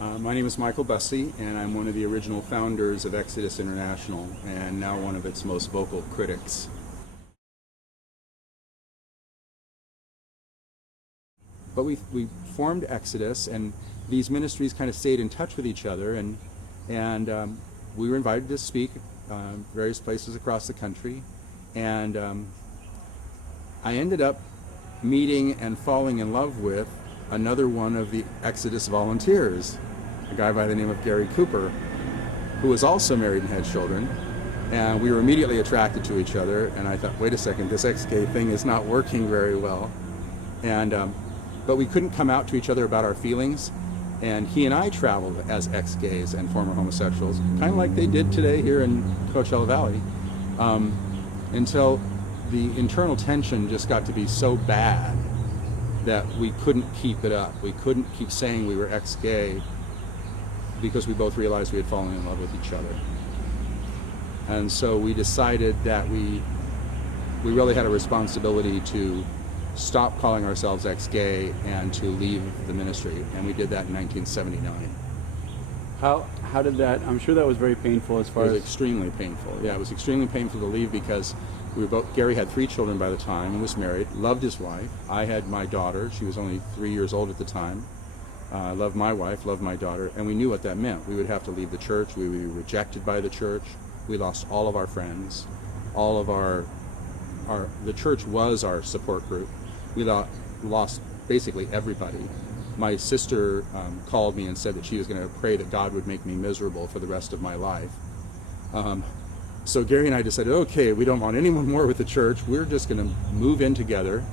My name is Michael Bussee, and I'm one of the original founders of Exodus International, and now one of its most vocal critics. But we formed Exodus, and these ministries kind of stayed in touch with each other, and we were invited to speak various places across the country, and I ended up meeting and falling in love with another one of the Exodus volunteers, a guy by the name of Gary Cooper, who was also married and had children, and we were immediately attracted to each other, and I thought, wait a second, this ex-gay thing is not working very well. And but we couldn't come out to each other about our feelings, and he and I traveled as ex-gays and former homosexuals, kind of like they did today here in Coachella Valley, until the internal tension just got to be so bad that we couldn't keep it up. We couldn't keep saying we were ex-gay because we both realized we had fallen in love with each other. And so we decided that we really had a responsibility to stop calling ourselves ex-gay and to leave the ministry. And we did that in 1979. How did that, I'm sure that was very painful as far as... It was extremely painful. Yeah, it was extremely painful to leave because we were both, Gary had 3 children by the time and was married, loved his wife. I had my daughter. She was only 3 years old at the time. Loved my wife, loved my daughter, and we knew what that meant. We would have to leave the church. We would be rejected by the church. We lost all of our friends. All of the church was our support group. We lost basically everybody. My sister called me and said that she was going to pray that God would make me miserable for the rest of my life. So Gary and I decided, okay, we don't want anyone more with the church. We're just going to move in together.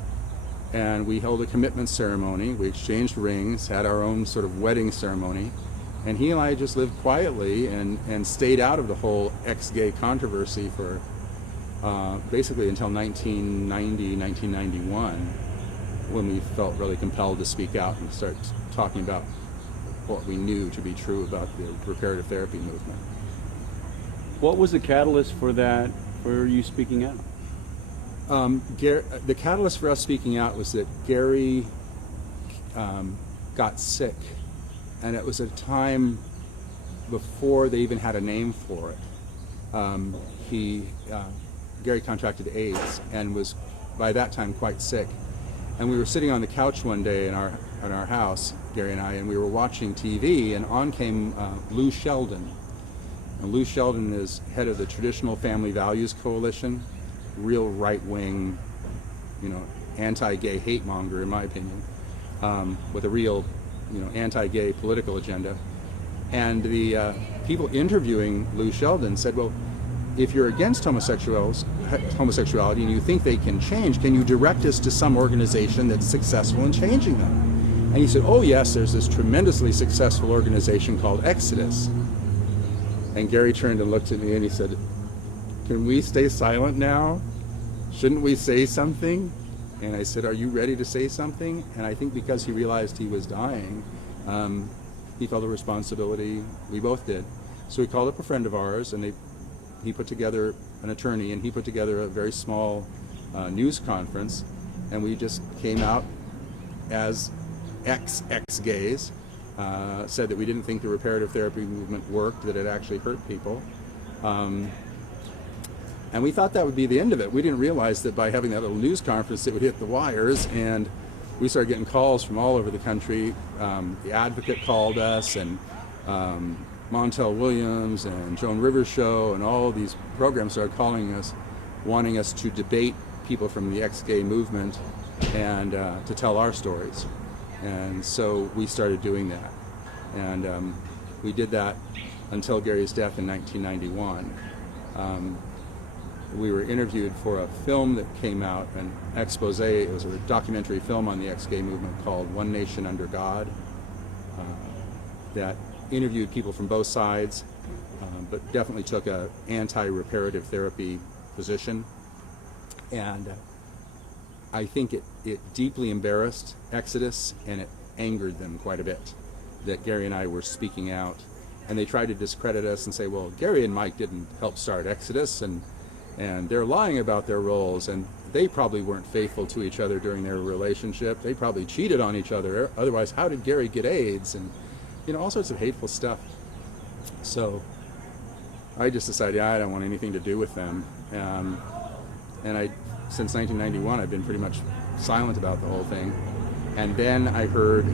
And we held a commitment ceremony. We exchanged rings, had our own sort of wedding ceremony. And he and I just lived quietly and stayed out of the whole ex-gay controversy for basically until 1990, 1991, when we felt really compelled to speak out and start talking about what we knew to be true about the reparative therapy movement. What was the catalyst for that, for you speaking out? The catalyst for us speaking out was that Gary got sick, and it was a time before they even had a name for it. Gary contracted AIDS and was by that time quite sick. And we were sitting on the couch one day in our house, Gary and I, and we were watching TV, and on came Lou Sheldon. And Lou Sheldon is head of the Traditional Family Values Coalition, real right-wing, anti-gay hate monger, in my opinion, with a real, anti-gay political agenda. And the people interviewing Lou Sheldon said, well, if you're against homosexuality and you think they can change, can you direct us to some organization that's successful in changing them? And he said, oh yes, there's this tremendously successful organization called Exodus. And Gary turned and looked at me and he said, can we stay silent now? Shouldn't we say something? And I said, are you ready to say something? And I think because he realized he was dying, he felt a responsibility. We both did. So we called up a friend of ours, and he put together an attorney, and he put together a very small news conference, and we just came out as ex-gays, said that we didn't think the reparative therapy movement worked, that it actually hurt people. And we thought that would be the end of it. We didn't realize that by having that little news conference, it would hit the wires, and we started getting calls from all over the country. The Advocate called us, and Montel Williams and Joan Rivers Show, and all of these programs started calling us, wanting us to debate people from the ex-gay movement and to tell our stories. And so we started doing that. And we did that until Gary's death in 1991. We were interviewed for a film that came out, an expose. It was a documentary film on the ex-gay movement called One Nation Under God, that interviewed people from both sides, but definitely took a anti-reparative therapy position. And I think it deeply embarrassed Exodus, and it angered them quite a bit that Gary and I were speaking out. And they tried to discredit us and say, well, Gary and Mike didn't help start Exodus, and they're lying about their roles, and they probably weren't faithful to each other during their relationship. They probably cheated on each other. Otherwise, how did Gary get AIDS? And all sorts of hateful stuff. So I just decided I don't want anything to do with them. And since 1991, I've been pretty much silent about the whole thing. And then I heard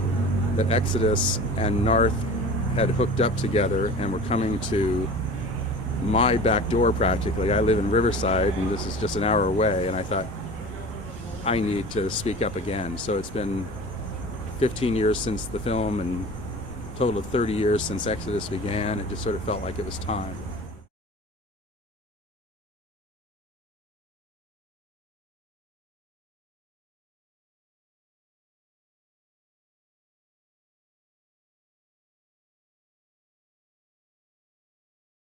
that Exodus and Narth had hooked up together and were coming to my back door practically. I live in Riverside, and this is just an hour away, and I thought, I need to speak up again. So it's been 15 years since the film and a total of 30 years since Exodus began. It just sort of felt like it was time.